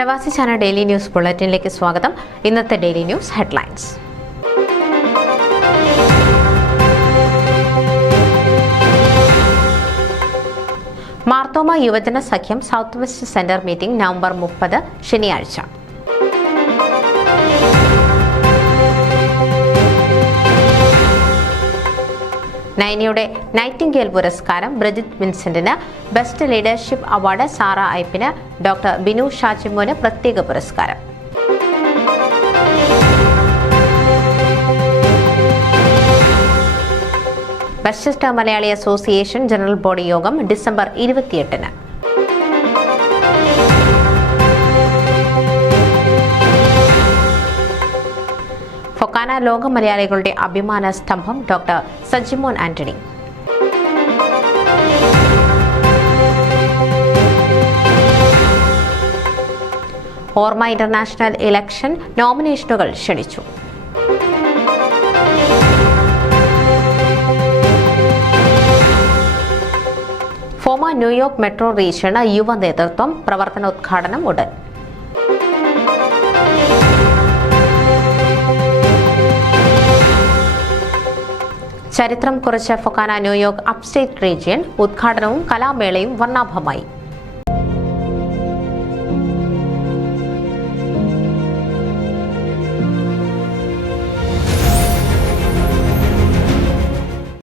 പ്രവാസി channel daily news ബുള്ളറ്റിനിലേക്ക് സ്വാഗതം. ഇന്നത്തെ daily news headlines. Marthoma Yuvajana Sakhyam south west center meeting November 30 ശനിയാഴ്ച. നൈനിയുടെ നൈറ്റിംഗേൽ പുരസ്കാരം ബ്രിജിറ്റ് വിൻസെന്റിന്, ബെസ്റ്റ് ലീഡർഷിപ്പ് അവാർഡ് സാറ ഐപ്പിന്, ഡോക്ടർ ബിനു ഷാജിമോന് പ്രത്യേക പുരസ്കാരം. Westchester Malayali association general body യോഗം ഡിസംബർ 28-ന്. ഫൊക്കാന ലോക മലയാളികളുടെ അഭിമാന സ്തംഭം ഡോക്ടർ സജിമോൻ ആന്റണി. ഓർമ്മ ഇന്റർനാഷണൽ ഇലക്ഷൻ നോമിനേഷനുകൾ ക്ഷണിച്ചു. ഫോമ ന്യൂയോർക്ക് മെട്രോ റീജിയൺ യുവ നേതൃത്വം പ്രവർത്തനോദ്ഘാടനം ഉടൻ. ചരിത്രം കുറിച്ച ഫൊക്കാന ന്യൂയോർക്ക് അപ്സ്റ്റേറ്റ് റീജിയൻ ഉദ്ഘാടനവും കലാമേളയും വർണ്ണാഭമായി.